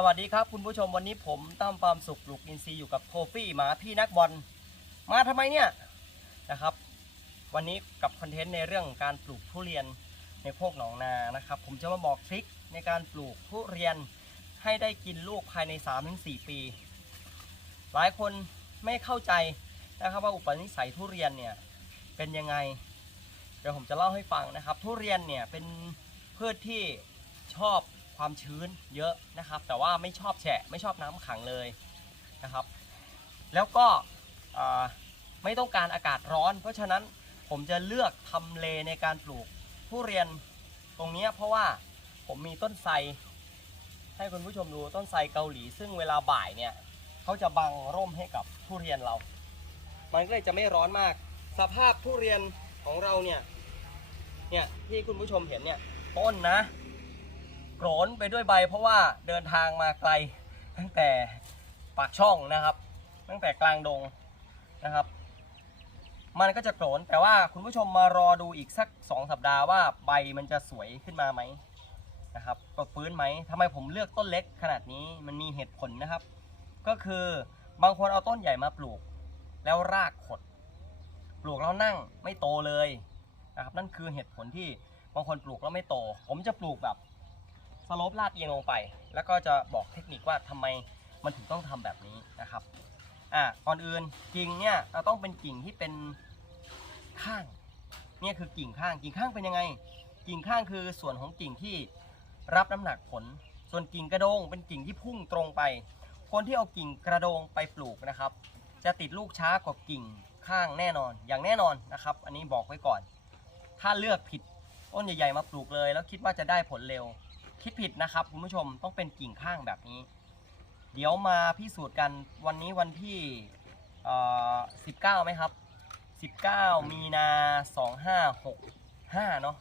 สวัสดีครับคุณผู้ชมวันนี้ผมตั้มฟามสุขปลูกอินทรีย์อยู่กับโทฟี่หมาพี่นักบอลมาทำไมเนี่ยนะครับ วันนี้กับคอนเทนต์ในเรื่องการปลูกทุเรียนในโคกหนองนานะครับ ผมจะมาบอกทริคในการปลูกทุเรียนให้ได้กินลูกภายใน 3-4 ปี หลายคนไม่เข้าใจนะครับว่าอุปนิสัยทุเรียนเนี่ยเป็นยังไง เดี๋ยวผมจะเล่าให้ฟังนะครับ ทุเรียนเนี่ยเป็นพืชที่ชอบ ความชื้นเยอะนะครับ แต่ว่าไม่ชอบแฉะไม่ชอบน้ำขังเลยนะครับ แล้วก็ไม่ต้องการอากาศร้อน เพราะฉะนั้นผมจะเลือกทำเลในการปลูกทุเรียนตรงนี้เพราะว่าผมมีต้นไทรให้คุณผู้ชมดูต้นไทรเกาหลี ซึ่งเวลาบ่ายเนี่ยเขาจะบังร่มให้กับทุเรียนเรา มันก็เลยจะไม่ร้อนมาก สภาพทุเรียนของเราเนี่ยเนี่ยที่คุณผู้ชมเห็นเนี่ยต้นนะ โกรนไปด้วยใบ เพราะว่าเดินทางมาไกล ตั้งแต่ปากช่องนะครับ ตั้งแต่กลางดงนะครับ มันก็จะโกรนแต่ว่าคุณผู้ชมมารอดูอีกสักสองสัปดาห์ว่าใบมันจะสวยขึ้นมาไหมนะครับก็ฟื้นไหมทำไมผมเลือกต้นเล็กขนาดนี้มันมีเหตุผลนะครับ ก็คือบางคนเอาต้นใหญ่มาปลูก แล้วรากขด ปลูกแล้วนั่งไม่โตเลยนะครับนั่นคือเหตุผลที่บางคนปลูกแล้วไม่โต ผมจะปลูกแบบ สโลปลาดเอียงลงไป แล้วก็จะบอกเทคนิคว่าทำไมมันถึงต้องทำแบบนี้นะครับอะก่อนอื่นกิ่งเนี่ยเราต้องเป็นกิ่งที่เป็นข้างเนี่ยคือกิ่งข้างกิ่งข้างเป็นยังไง กิ่งข้างคือส่วนของกิ่งที่รับน้ำหนักผล ส่วนกิ่งกระโดง เป็นกิ่งที่พุ่งตรงไป คนที่เอากิ่งกระโดงไปปลูกนะครับ จะติดลูกช้ากว่ากิ่งข้างแน่นอน อย่างแน่นอนนะครับ อันนี้บอกไว้ก่อน ถ้าเลือกผิดต้นใหญ่ๆมาปลูกเลย แล้วคิดว่าจะได้ผลเร็ว คิดผิดนะครับคุณผู้ชมต้องเป็นกิ่งข้างแบบนี้ เดี๋ยวมาพิสูจน์กันวันนี้วันที่19ไหมครับ19มีนา2565เนาะ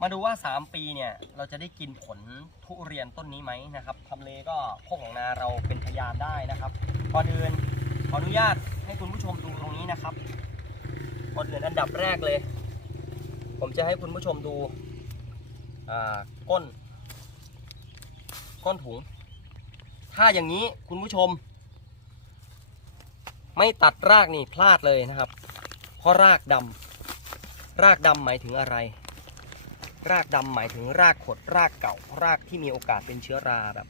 มาดูว่า 3 ปีเนี่ยเราจะได้กินผลทุเรียนต้นนี้ไหมนะครับทำเลก็โคกของนาเราเป็นพยานได้นะครับก่อนอื่นขออนุญาตให้คุณผู้ชมดูตรงนี้นะครับก่อนอื่นอันดับแรกเลย ผมจะให้คุณผู้ชมดู ก้น ก้นถุง ถ้าอย่างนี้คุณผู้ชม ไม่ตัดรากนี่พลาดเลยนะครับ เพราะรากดำรากดำหมายถึงอะไร รากดำหมายถึงรากขดรากเก่ารากที่มีโอกาสเป็นเชื้อราแบบ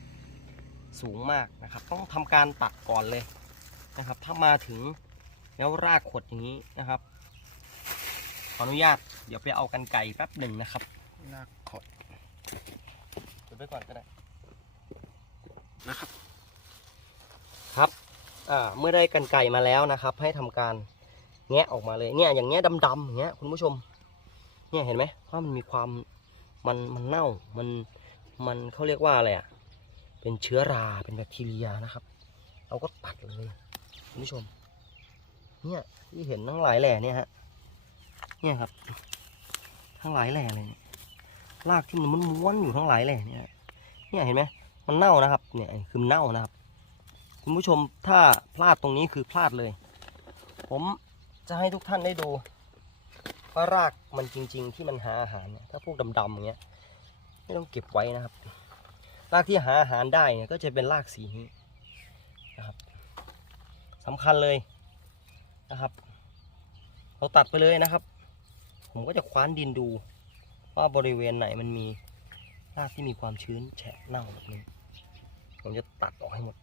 สูงมากนะครับ ต้องทำการตัดก่อนเลยนะครับ ถ้ามาถึงแล้วรากขดอย่างนี้นะครับขออนุญาตเดี๋ยวไปเอากันไก่แป๊บหนึ่งนะครับลาก ขดเดี๋ยวไปก่อนก็ได้นะครับครับอ่าเมื่อได้กันไก่มาแล้วนะครับ ให้ทำการแงะออกมาเลยเนี่ยอย่างเงี้ยดำๆอย่างเงี้ยคุณผู้ชม เนี่ยเห็นไหมว่ามันมีความมันมันเน่ามันมันเขาเรียกว่าอะไรอะเป็นเชื้อราเป็นแบคทีเรียนะครับ เราก็ตัดเลยคุณผู้ชม เนี่ยที่เห็นทั้งหลายแหล่เนี่ยฮะเนี่ยครับ ทั้งหลายแหล่เลยเนี่ย รากที่มันม้วนอยู่ทั้งหลายแหล่เนี่ยเนี่ยเห็นไหมมันเน่านะครับ เนี่ยคือเน่านะครับ คุณผู้ชมถ้าพลาดตรงนี้คือพลาดเลย ผมจะให้ทุกท่านได้ดูว่ารากมันจริง ๆ ที่มันหาอาหารเนี่ยถ้าพวกดำๆอย่างเงี้ยไม่ต้องเก็บไว้นะครับ รากที่หาอาหารได้เนี่ยก็จะเป็นรากสีนี้นะครับสำคัญเลยนะครับ เราตัดไปเลยนะครับ ผมก็จะคว้านดินดู ว่าบริเวณไหนมันมีรากที่มีความชื้นแฉะเน่าแบบนี้ผมจะตัดออกให้หมด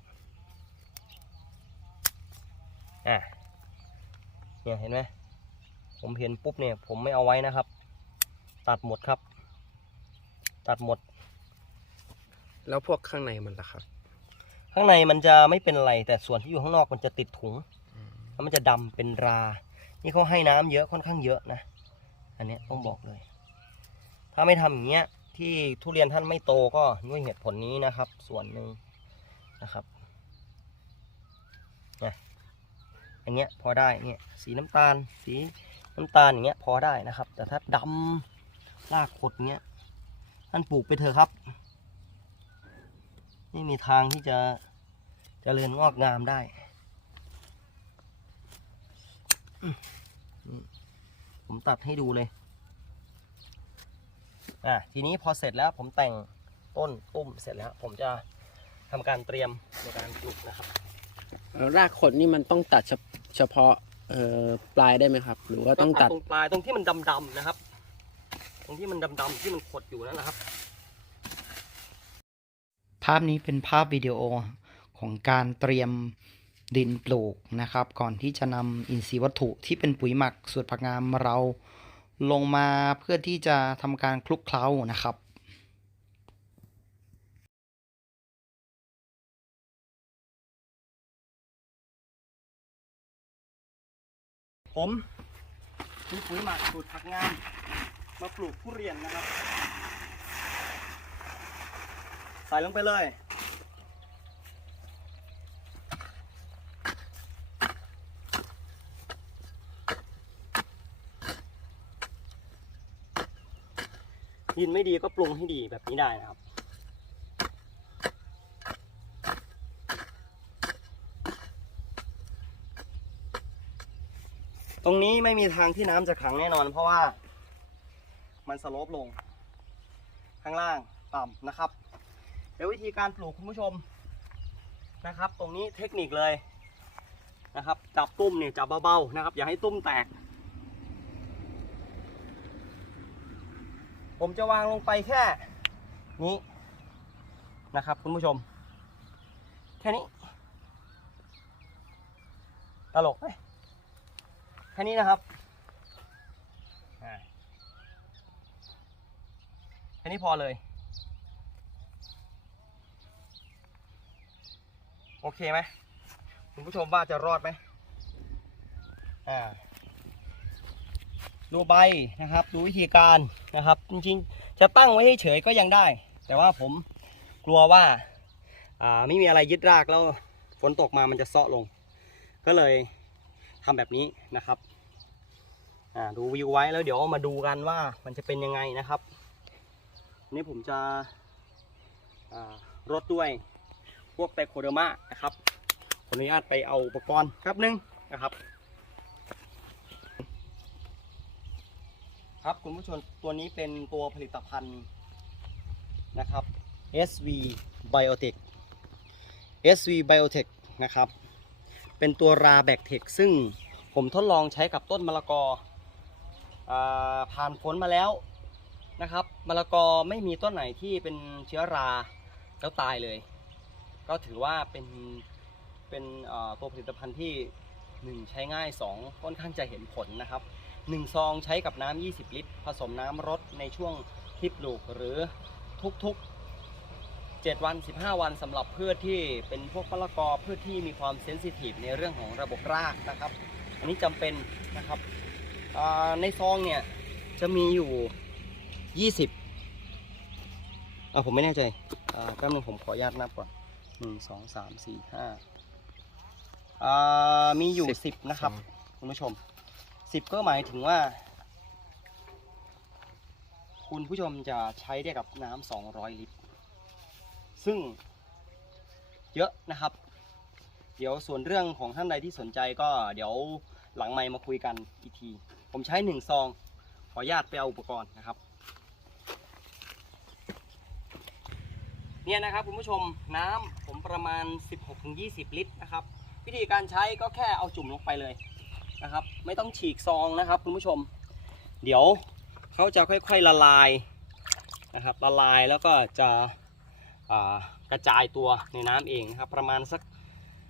อะเนี่ยเห็นไหมผมเห็นปุ๊บเนี่ยผมไม่เอาไว้นะครับ ตัดหมดครับ ตัดหมด แล้วพวกข้างในมันล่ะครับ ข้างในมันจะไม่เป็นไร แต่ส่วนที่อยู่ข้างนอกมันจะติดถุงแล้วมันจะดำเป็นรา นี่เขาให้น้ำเยอะค่อนข้างเยอะนะ อันเนี้ยต้องบอกเลย ถ้าไม่ทำอย่างเงี้ยที่ทุเรียนท่านไม่โตก็ด้วยเหตุผลนี้นะครับ ส่วนหนึ่งนะครับนะอย่างเงี้ยพอได้เนี่ยสีน้ำตาล สีน้ำตาลอย่างเงี้ยพอได้นะครับ แต่ถ้าดำรากขดเงี้ยท่านปลูกไปเถอะครับไม่มีทางที่จะเจริญงอกงามได้ผมตัดให้ดูเลย อะทีนี้พอเสร็จแล้วผมแต่งต้นตุ้มเสร็จแล้ว ผมจะทำการเตรียมในการปลูกนะครับเอ่อรากขดนี่มันต้องตัดเฉพเฉพาะเอ่อปลายได้ไหมครับ หรือว่าต้องตัดตรงปลายตรงที่มันดำๆนะครับ ตรงที่มันดำๆที่มันขดอยู่นั่นแหละครับ ภาพนี้เป็นภาพวิดีโอของการเตรียมดินปลูกนะครับ ก่อนที่จะนำอินทรีย์วัตถุที่เป็นปุ๋ยหมักสูตรผักงามเรา ลงมาเพื่อที่จะทำการคลุกเคล้านะครับผมมีปุ๋ยหมักสูตรผักงามมาปลูกทุเรียนนะครับ ใส่ลงไปเลย ดินไม่ดีก็ปรุงให้ดีแบบนี้ได้นะครับ ตรงนี้ไม่มีทางที่น้ำจะขังแน่นอน เพราะว่า มันสโลปลง ข้างล่างต่ำนะครับ เดี๋ยววิธีการปลูกคุณผู้ชมนะครับ ตรงนี้เทคนิคเลยนะครับ จับตุ้มเนี่ยจับเบาๆนะครับ อย่าให้ตุ้มแตก ผมจะวางลงไปแค่นี้นะครับคุณผู้ชม แค่นี้ตลกไหมแค่นี้นะครับแค่นี้พอเลย โอเคไหมคุณผู้ชมว่าจะรอดไหมอ่า ดูใบนะครับ ดูวิธีการนะครับ จริงๆ จะตั้งไว้เฉยก็ยังได้ แต่ว่าผมกลัวว่าไม่มีอะไรยึดรากแล้วฝนตกมามันจะเซาะลง ก็เลยทำแบบนี้นะครับดูวิวไว้แล้วเดี๋ยวมาดูกันว่ามันจะเป็นยังไงนะครับนนี้ผมจะรดด้วยพวกไตโคเดอร์มานะครับขออนุญาตไปเอาอุปกรณ์ครับนึงนะครับ ครับคุณผู้ชมตัวนี้เป็นตัวผลิตภัณฑ์นะครับ SV Biotech SV Biotech นะครับเป็นตัวราแบคเทคซึ่งผมทดลองใช้กับต้นมะละกออผ่านพ้นมาแล้วนะครับมะละกอไม่มีต้นไหนที่เป็นเชื้อราแล้วตายเลย ก็ถือว่าเป็นเป็นตัวผลิตภัณฑ์ที่ 1 ใช้ง่าย 2 ค่อนข้างจะเห็นผลนะครับ 1 ซองใช้กับน้ำ 20 ลิตร ผสมน้ำรดในช่วงที่ปลูกหรือทุกๆ 7 วัน 15 วันสำหรับพืชที่เป็นพวกมะละกอพืชที่มีความเซนซิทีฟในเรื่องของระบบรากนะครับ อันนี้จำเป็นนะครับอ่าในซองเนี่ยจะมีอยู่ 20อ่าผมไม่แน่ใจอ่าแป๊บนึงผมขออนุญาตนับก่อนหนึ่งสองสามสี่ห้าอ่ามีอยู่สิบ10นะครับ คุณผู้ชม 10ก็หมายถึงว่า คุณผู้ชมจะใช้ได้กับน้ำ200ลิตร ซึ่งเยอะนะครับ เดี๋ยวส่วนเรื่องของท่านใดที่สนใจก็เดี๋ยวหลังไมมาคุยกันอีกที ผมใช้หนึ่งซอง ขออนุญาตไปเอาอุปกรณ์นะครับเนี่ยนะครับคุณผู้ชมน้ำผมประมาณ 16-20 ลิตรนะครับ วิธีการใช้ก็แค่เอาจุ่มลงไปเลย นะครับ ไม่ต้องฉีกซองนะครับคุณผู้ชม เดี๋ยวเขาจะค่อยๆละลายนะครับละลายแล้วก็จะกระจายตัวในน้ำเองนะครับ ประมาณสัก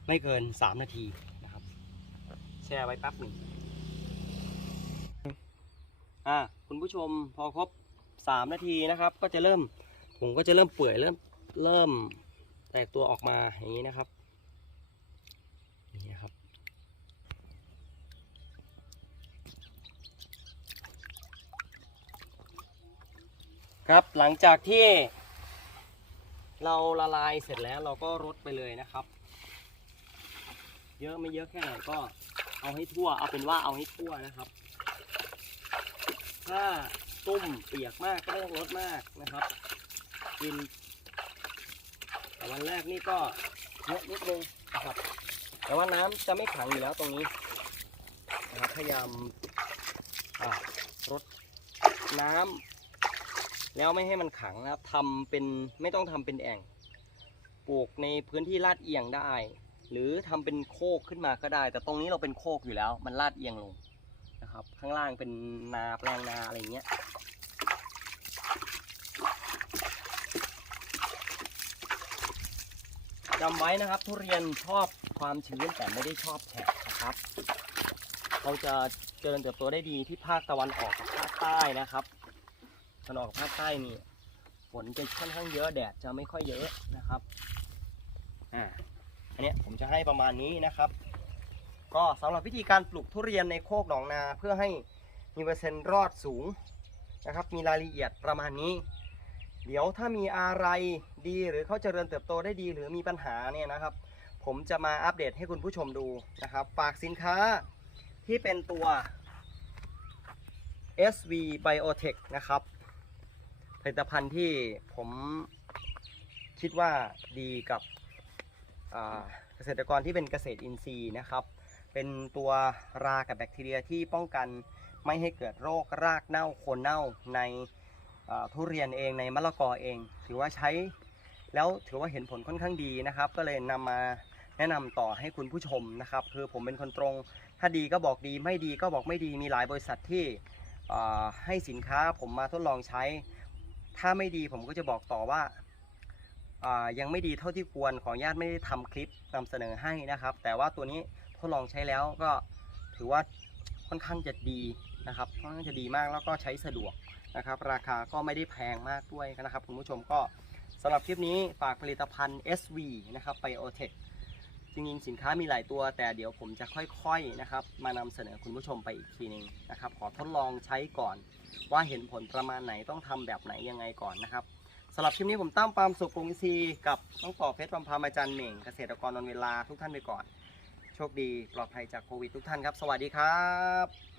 ไม่เกิน 3 นาทีนะครับ แช่ไว้แป๊บหนึ่งอ่าคุณผู้ชมพอครบ 3 นาทีนะครับ ก็จะเริ่มผมก็จะเริ่มเปื่อยเริ่มเริ่มแตกตัวออกมาอย่างนี้นะครับอย่างนี้ครับ ครับหลังจากที่เราละลายเสร็จแล้วเราก็รดไปเลยนะครับ เยอะไม่เยอะแค่ไหนก็เอาให้ทั่ว เอาเป็นว่าเอาให้ทั่วนะครับ ถ้าตุ้มเปียกมากก็ไม่ต้องรดมากนะครับกินวันแรกนี่ก็เยอะนิดนึงนะครับ แต่ว่าน้ำจะไม่ขังอยู่แล้วตรงนี้นะครับพยายามรดน้ำ แล้วไม่ให้มันขังนะครับทำเป็นไม่ต้องทำเป็นแอ่งปลูกในพื้นที่ลาดเอียงได้ หรือทำเป็นโคกขึ้นมาก็ได้ แต่ตรงนี้เราเป็นโคกอยู่แล้ว มันลาดเอียงลงนะครับ ข้างล่างเป็นนาแปลงนาอะไรเงี้ยจำไว้นะครับทุเรียนชอบความชื้นแต่ไม่ได้ชอบแฉะนะครับเขาจะเจริญเติบโตได้ดีที่ภาคตะวันออกกับภาคใต้นะครับ ตะวันออกกับภาคใต้นี่ฝนจะค่อนข้างเยอะแดดจะไม่ค่อยเยอะนะครับอ่าอันนี้ผมจะให้ประมาณนี้นะครับ ก็สำหรับวิธีการปลูกทุเรียนในโคกหนองนาเพื่อให้มีเปอร์เซ็นต์รอดสูงนะครับ มีรายละเอียดประมาณนี้ เดี๋ยวถ้ามีอะไรดีหรือเขาเจริญเติบโตได้ดีหรือมีปัญหาเนี่ยนะครับ ผมจะมาอัปเดตให้คุณผู้ชมดูนะครับฝากสินค้าที่เป็นตัว SV Biotech นะครับ ลิตภัณฑ์ที่ผมคิดว่าดีกับเกษตรกรที่เป็นเกษตรอินทรีย์นะครับ เป็นตัวรากับแบคทีเรียที่ป้องกันไม่ให้เกิดโรครากเน่าโคนเน่าในทุเรียนเองในมะละกอเอง ถือว่าใช้แล้วถือว่าเห็นผลค่อนข้างดีนะครับ ก็เลยนำมาแนะนำต่อให้คุณผู้ชมนะครับ คือผมเป็นคนตรง ถ้าดีก็บอกดีไม่ดีก็บอกไม่ดีมีหลายบริษัทที่ให้สินค้าผมมาทดลองใช้ ถ้าไม่ดีผมก็จะบอกต่อว่าายังไม่ดีเท่าที่ควรขออนุญาตไม่ได้ทำคลิปนำเสนอให้นะครับ แต่ว่าตัวนี้ทดลองใช้แล้วก็ถือว่าค่อนข้างจะดีนะครับค่อนข้างจะดีมากแล้วก็ใช้สะดวกนะครับ ราคาก็ไม่ได้แพงมากด้วยนะครับ คุณผู้ชมก็สำหรับคลิปนี้ฝากผลิตภัณฑ์ SV นะครับ Biotech จริงๆสินค้ามีหลายตัว แต่เดี๋ยวผมจะค่อยๆนะครับ มานำเสนอคุณผู้ชมไปอีกทีหนึงนะครับ ขอทดลองใช้ก่อน ว่าเห็นผลประมาณไหนต้องทำแบบไหนยังไงก่อนนะครับสำหรับคลิปนี้ผมตั้มปามสุขกรุงซีกับน้องต่อเพชรปามพามอาจารย์เหม่งเกษตรกรนนเวลาทุกท่านไปก่อน โชคดีปลอดภัยจากโควิดทุกท่านครับ สวัสดีครับ